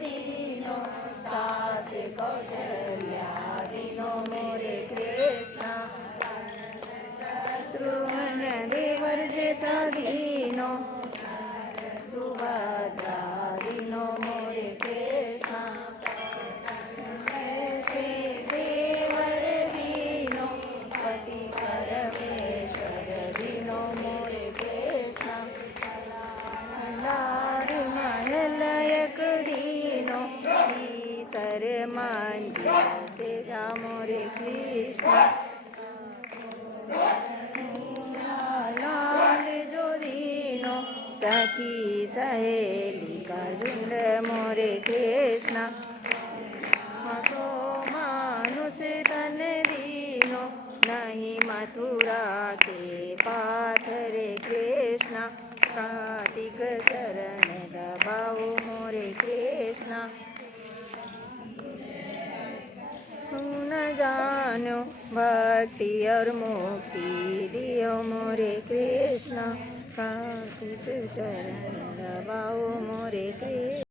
दीनो, सास कौशल्या दीनो मोरे कृष्ण, शत्रुघ्न देवर जेठा दीनो, सुभद्रा दीनो मोरे कृष्ण, ऐसे देवर दीनो, पति परमेश्वर दीनो मोरे कृष्ण, लाड महलयक दीनो, ईसर मांझिया से जा मोरे कृष्ण, लाल जो दीनो, सखी सहेली का झुंड मोरे कृष्ण, तो मानुष तन दीनो, नहीं मथुरा के पाथरे कृष्ण, कार्तिक चरण दबाओ मोरे कृष्ण, न जानो भक्ति और मुक्ति दियो मोरे कृष्ण, कार्तिक चरण दबाओ मोरे कृष्ण।